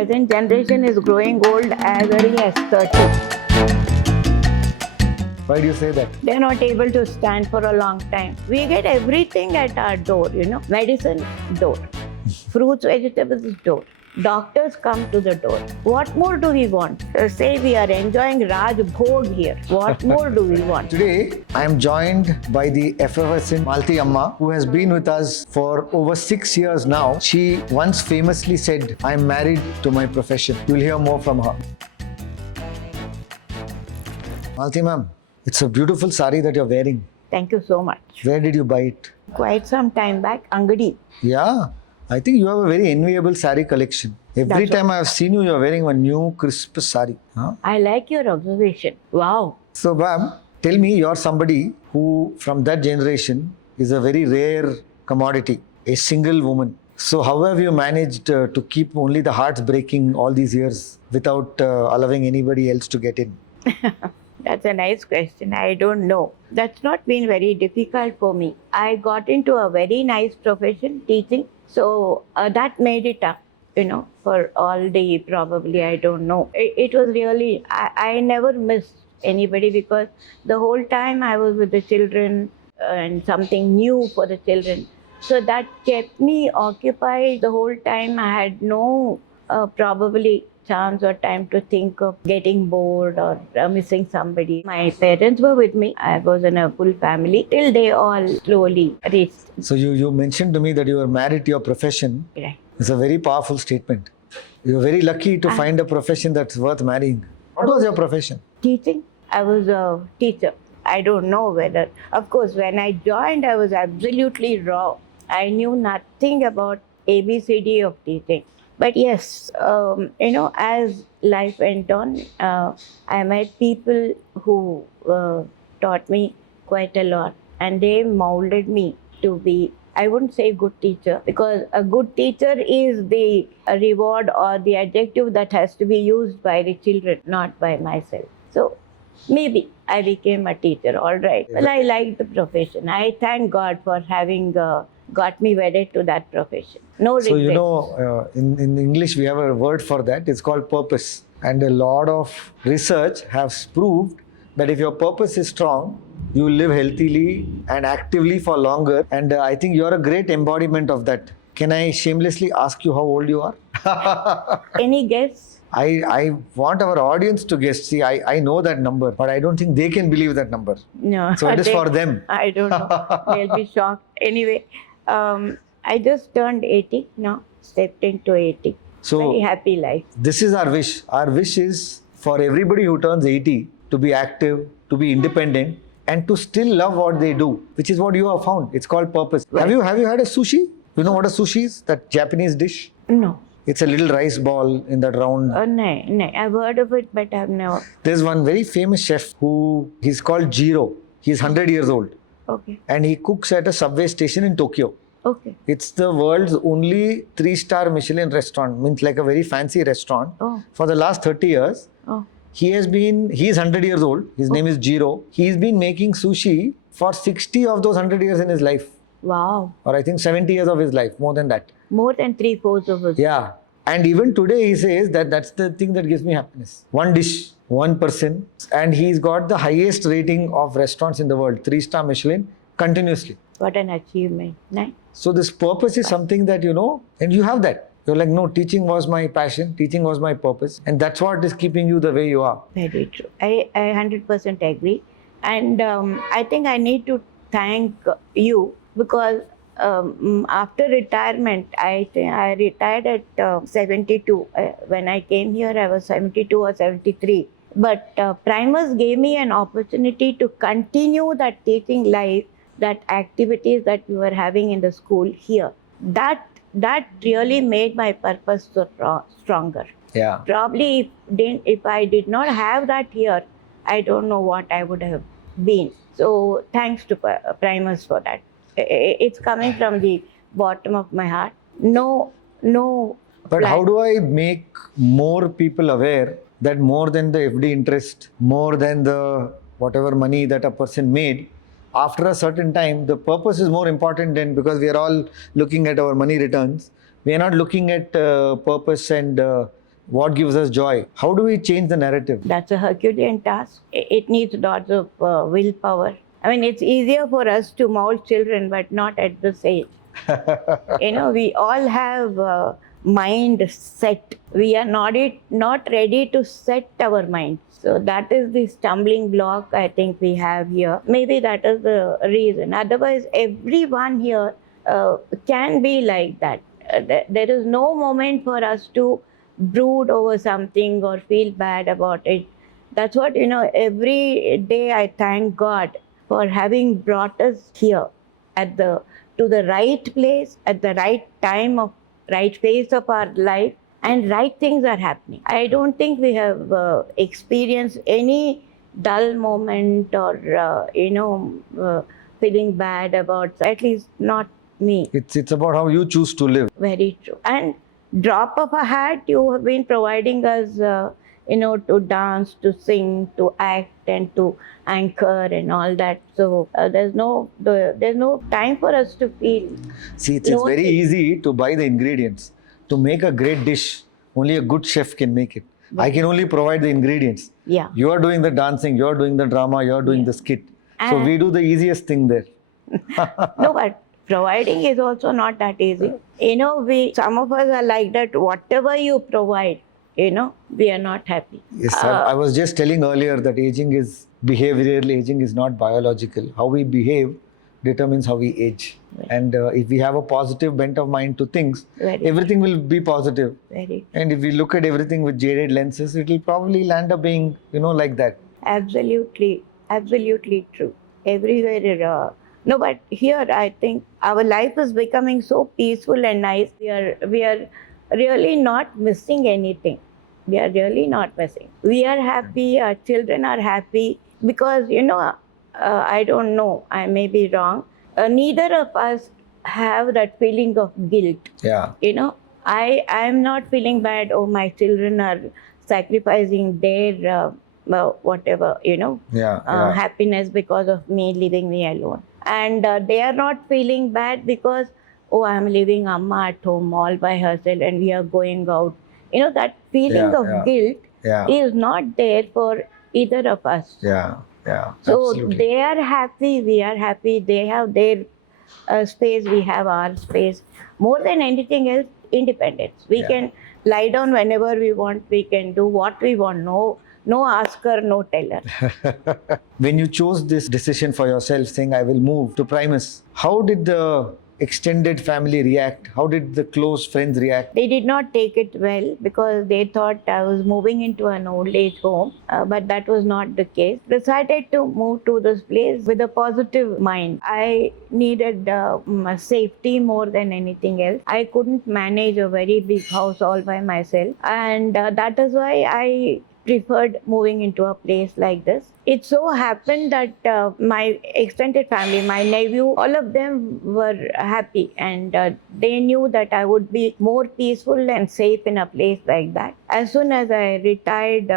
present generation is growing old as early as 30. Why do you say that? They're not able to stand for a long time. We get everything at our door, medicine, door. Fruits, vegetables, door. Doctors come to the door. What more do we want? Say we are enjoying Raj Bhog here. What more do we want? Today, I am joined by the effervescent Malti Amma, who has been with us for over 6 years now. She once famously said, I am married to my profession. You'll hear more from her. Malti ma'am, it's a beautiful sari that you're wearing. Thank you so much. Where did you buy it? Quite some time back, Angadi. Yeah, I think you have a very enviable sari collection. Every That's time I have seen you, you're wearing a new crisp sari. Huh? I like your observation. Wow. So, ma'am, tell me, you're somebody who, from that generation, is a very rare commodity, a single woman. So, how have you managed to keep only the hearts breaking all these years without allowing anybody else to get in? That's a nice question. I don't know. That's not been very difficult for me. I got into a very nice profession, teaching. So that made it up, for all the probably, I don't know. It was really, I never missed anybody because the whole time I was with the children and something new for the children. So that kept me occupied the whole time. I had no probably chance or time to think of getting bored or missing somebody. My parents were with me. I was in a full family till they all slowly reached. So you mentioned to me that you were married to your profession. Right. It's a very powerful statement. You're very lucky to find a profession that's worth marrying. What was your profession? Teaching. I was a teacher. I don't know whether, of course, when I joined, I was absolutely raw. I knew nothing about ABCD of teaching. But yes, as life went on, I met people who taught me quite a lot, and they molded me to be, I wouldn't say good teacher, because a good teacher is the reward or the adjective that has to be used by the children, not by myself. So maybe I became a teacher, all right. Well, I like the profession. I thank God for having got me wedded to that profession. No regrets. So, in English, we have a word for that. It's called purpose. And a lot of research has proved that if your purpose is strong, you will live healthily and actively for longer. And I think you're a great embodiment of that. Can I shamelessly ask you how old you are? Any guess? I want our audience to guess. See, I know that number, but I don't think they can believe that number. No. So it is for them. I don't know. They'll be shocked. Anyway, I just turned 80 now, stepped into 80. So very happy life. This is our wish. Our wish is for everybody who turns 80 to be active, to be independent, and to still love what they do, which is what you have found. It's called purpose. Right. Have you had a sushi? You know what a sushi is? That Japanese dish? No. It's a little rice ball in that round. No. I've heard of it, but I've never. There's one very famous chef he's called Jiro. He's 100 years old. Okay. And he cooks at a subway station in Tokyo. Okay. It's the world's only 3-star Michelin restaurant, means like a very fancy restaurant. Oh. For the last 30 years. Oh. He's 100 years old. His name is Jiro. He's been making sushi for 60 of those 100 years in his life. Wow. Or I think 70 years of his life, more than that. More than 3/4 of us. Yeah. And even today he says that that's the thing that gives me happiness. One dish, one person. And he's got the highest rating of restaurants in the world, 3-star Michelin, continuously. What an achievement. Nice. So this purpose is something that, and you have that. You're like, no, teaching was my passion, teaching was my purpose. And that's what is keeping you the way you are. Very true. I 100% agree. And I think I need to thank you because after retirement, I retired at 72. When I came here, I was 72 or 73. But Primus gave me an opportunity to continue that teaching life, that activities that we were having in the school here. That really made my purpose so stronger. Yeah. Probably if I did not have that here, I don't know what I would have been. So thanks to Primus for that. It's coming from the bottom of my heart. No. But how do I make more people aware that more than the FD interest, more than the whatever money that a person made, after a certain time, the purpose is more important than, because we are all looking at our money returns. We are not looking at purpose and what gives us joy. How do we change the narrative? That's a Herculean task. It needs lots of willpower. I mean, it's easier for us to mold children, but not at this age. We all have mind set. We are not ready to set our mind. So that is the stumbling block I think we have here. Maybe that is the reason. Otherwise, everyone here can be like that. There is no moment for us to brood over something or feel bad about it. That's what, every day I thank God for having brought us here to the right place at the right time of right phase of our life, and right things are happening. I don't think we have experienced any dull moment or feeling bad about, at least not me. It's about how you choose to live. Very true. And drop of a hat, you have been providing us, to dance, to sing, to act, and to anchor and all that. So there's no time for us to feel. See, it's very easy to buy the ingredients. To make a great dish, only a good chef can make it. I can only provide the ingredients. Yeah. You are doing the dancing, you are doing the drama, you are doing the skit. So we do the easiest thing there. No, but providing is also not that easy. Some of us are like that. Whatever you provide, we are not happy. Yes, I was just telling earlier that aging is behavioral, aging is not biological. How we behave determines how we age. Right. And if we have a positive bent of mind to things, everything will be positive. Very. And if we look at everything with jaded lenses, it will probably land up being, like that. Absolutely true. Everywhere. No, but here I think our life is becoming so peaceful and nice. We are really not missing anything. We are really not missing. We are happy. Our children are happy because I don't know. I may be wrong. Neither of us have that feeling of guilt. Yeah. I am not feeling bad. Oh, my children are sacrificing their whatever, happiness because of me leaving me alone. And they are not feeling bad because, oh, I'm leaving Amma at home all by herself and we are going out. That feeling of guilt is not there for either of us. Yeah. So absolutely. they are happy, we are happy. They have their space, we have our space. More than anything else, independence. We can lie down whenever we want. We can do what we want. No asker, no teller. When you chose this decision for yourself, saying I will move to Primus, how did the extended family react? How did the close friends react? They did not take it well because they thought I was moving into an old age home, but that was not the case. Decided to move to this place with a positive mind. I needed safety more than anything else. I couldn't manage a very big house all by myself, and that is why I preferred moving into a place like this. It so happened that my extended family, my nephew, all of them were happy, and they knew that I would be more peaceful and safe in a place like that. As soon as I retired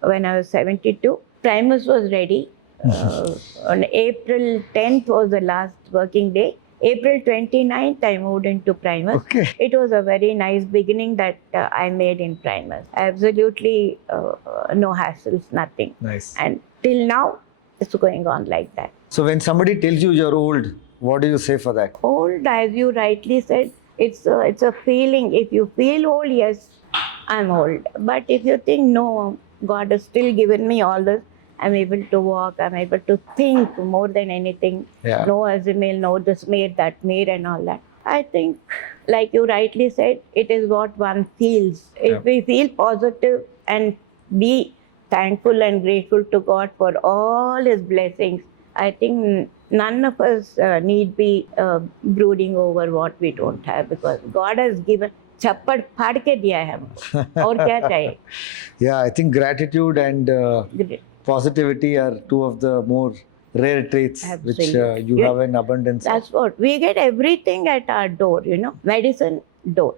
when I was 72, Primus was ready. On April 10th was the last working day. April 29th, I moved into Primus. Okay. It was a very nice beginning that I made in Primus. Absolutely no hassles, nothing. Nice. And till now, it's going on like that. So when somebody tells you you're old, what do you say for that? Old, as you rightly said, it's a feeling. If you feel old, yes, I'm old. But if you think, no, God has still given me all this, I'm able to walk, I'm able to think more than anything. Yeah. No azimil, no this made, that made, and all that. I think, like you rightly said, it is what one feels. If we feel positive and be thankful and grateful to God for all His blessings, I think none of us need be brooding over what we don't have, because God has given. छप्पड़ फाड़ के दिया है हमको, और क्या चाहिए? Yeah, I think gratitude and positivity are two of the more rare traits which you have in abundance. That's what. We get everything at our door, Medicine, door.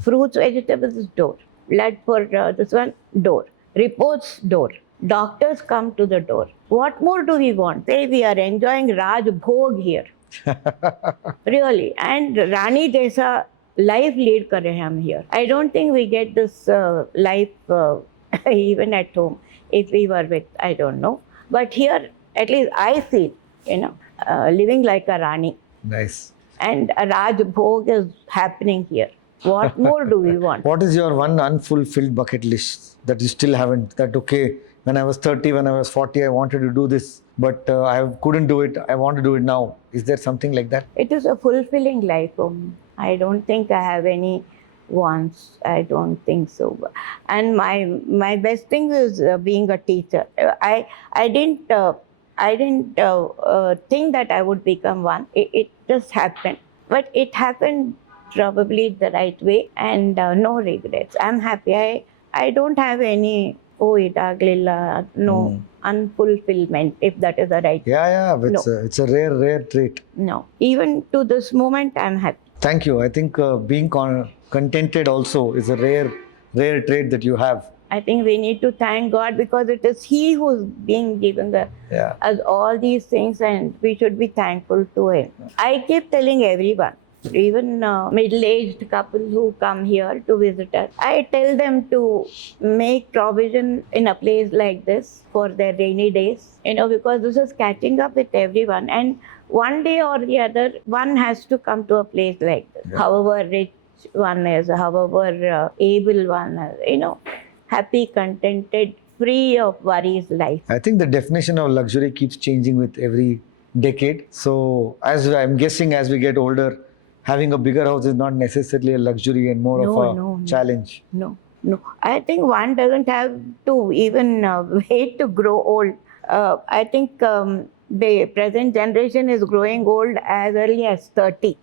Fruits, vegetables, door. Blood for this one, door. Reports, door. Doctors come to the door. What more do we want? Say we are enjoying Raj Bhog here. Really. And Rani Jaisa life lead kar rahe hum here. I don't think we get this life even at home if we were with, I don't know. But here, at least I feel, living like a Rani. Nice. And a Raj Bhog is happening here. What more do we want? What is your one unfulfilled bucket list that you still haven't? That, okay, when I was 30, when I was 40, I wanted to do this, but I couldn't do it. I want to do it now. Is there something like that? It is a fulfilling life. I don't think I have any wants. I don't think so. And my best thing is being a teacher. I didn't think that I would become one. It just happened. But it happened probably the right way, and no regrets. I'm happy. I don't have any, no unfulfillment, if that is the right. Yeah. It's a rare trait. No. Even to this moment, I'm happy. Thank you. I think being contented also is a rare trait that you have. I think we need to thank God, because it is He who's being given us all these things, and we should be thankful to Him. I keep telling everyone, even middle-aged couples who come here to visit us, I tell them to make provision in a place like this for their rainy days, because this is catching up with everyone. And one day or the other, one has to come to a place like this. Yeah. However rich one is, however able one is, happy, contented, free of worries life. I think the definition of luxury keeps changing with every decade. So as I'm guessing, as we get older, having a bigger house is not necessarily a luxury and more of a challenge. No. I think one doesn't have to even wait to grow old. I think the present generation is growing old as early as 30.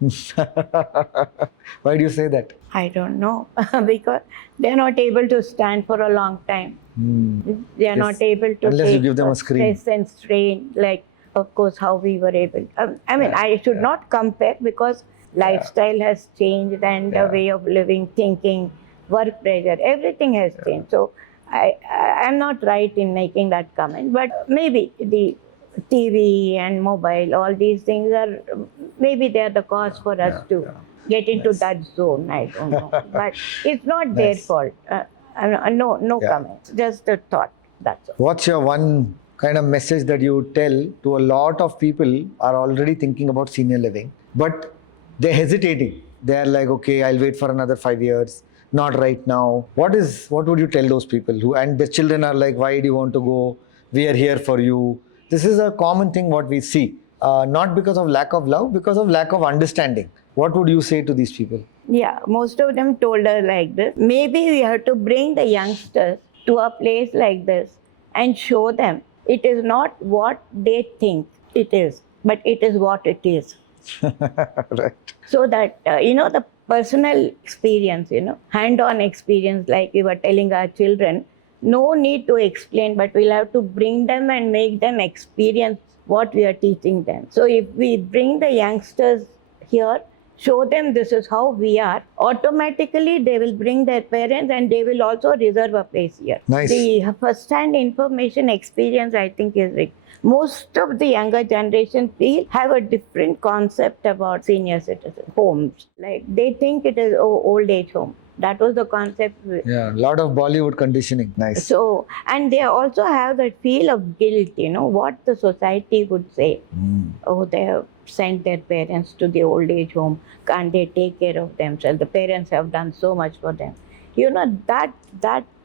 Why do you say that? I don't know. Because they're not able to stand for a long time. They are not able to unless take you give them a screen. Stress and strain, like, of course, how we were able. I should not compare, because lifestyle has changed, and the way of living, thinking, work pressure, everything has changed. So I'm not right in making that comment. But maybe the TV and mobile, all these things maybe they're the cause for us to get into that zone. I don't know. But it's not their fault. No comments. Just a thought. That's all. What's your one kind of message that you tell to a lot of people are already thinking about senior living, but they're hesitating? They're like, okay, I'll wait for another 5 years. Not right now. What would you tell those people and their children are like, why do you want to go? We are here for you. This is a common thing what we see. Not because of lack of love, because of lack of understanding. What would you say to these people? Yeah, most of them told us like this. Maybe we have to bring the youngsters to a place like this and show them it is not what they think it is, but it is what it is. Right. So that, the personal experience, hand-on experience, like we were telling our children, no need to explain, but we'll have to bring them and make them experience what we are teaching them. So if we bring the youngsters here, show them this is how we are, automatically they will bring their parents and they will also reserve a place here. Nice. The first-hand information experience, I think, is rich. Most of the younger generation have a different concept about senior citizen homes. Like they think it is old age home. That was the concept. Yeah, a lot of Bollywood conditioning. Nice. So, and they also have that feel of guilt, what the society would say. Oh, they have sent their parents to the old age home. Can't they take care of themselves? The parents have done so much for them. That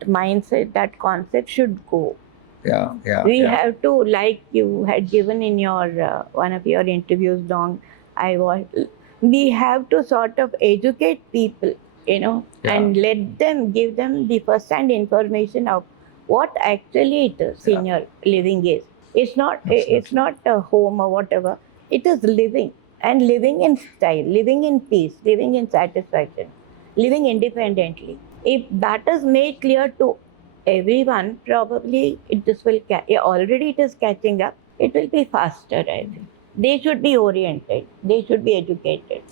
mindset, that concept should go. Yeah. We have to, like you had given in your one of your interviews, we have to sort of educate people, and give them the first-hand information of what actually it is, senior living is. It's not a home or whatever. It is living, and living in style, living in peace, living in satisfaction, living independently. If that is made clear to everyone, probably already it is catching up. It will be faster, I think. They should be oriented. They should be educated.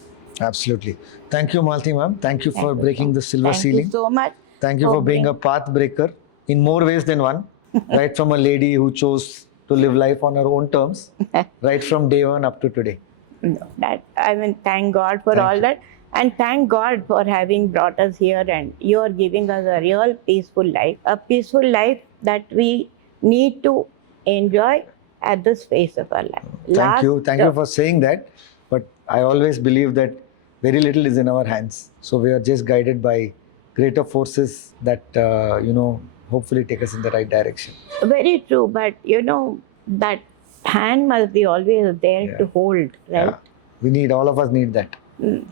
Absolutely. Thank you, Malti ma'am. Thank you for breaking the silver ceiling. Thank you so much. Thank you for being a path breaker in more ways than one. Right from a lady who chose to live life on her own terms, right from day one up to today. Thank God for all that. And thank God for having brought us here, and you're giving us a real peaceful life, a peaceful life that we need to enjoy at this phase of our life. Thank you for saying that. But I always believe that very little is in our hands. So we are just guided by greater forces that, hopefully take us in the right direction. Very true, but that hand must be always there to hold, right? Yeah. All of us need that.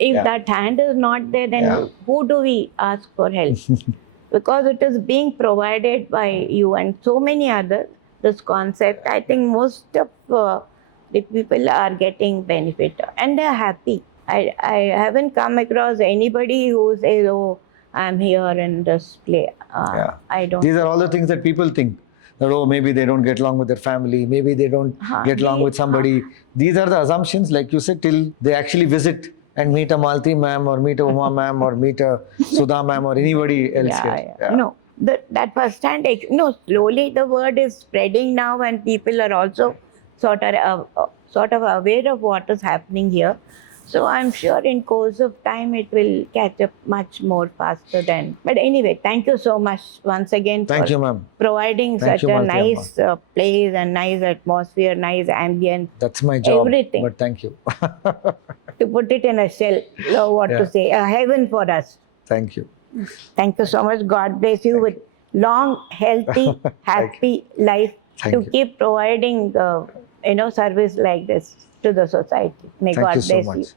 If that hand is not there, then who do we ask for help? Because it is being provided by you and so many others. This concept, I think most of the people are getting benefit and they're happy. I haven't come across anybody who says, "Oh, I'm here in this play." I don't. These are all the things that people think. That, oh, maybe they don't get along with their family, maybe they don't get along with somebody. These are the assumptions, like you said, till they actually visit and meet a Malti ma'am or meet a Uma ma'am or meet a Sudha ma'am or anybody else here. Yeah. No, that first hand, slowly the word is spreading now, and people are also sort of aware of what is happening here. So I'm sure in course of time it will catch up much more faster than. But anyway, thank you so much once again Thank for you, ma'am. providing such a nice place and nice atmosphere, nice ambience. That's my job. Everything. But thank you. To put it in a shell, to say, a heaven for us. Thank you. Thank you so much. God bless you with long, healthy, happy life to keep providing, service like this to the society. May God bless you.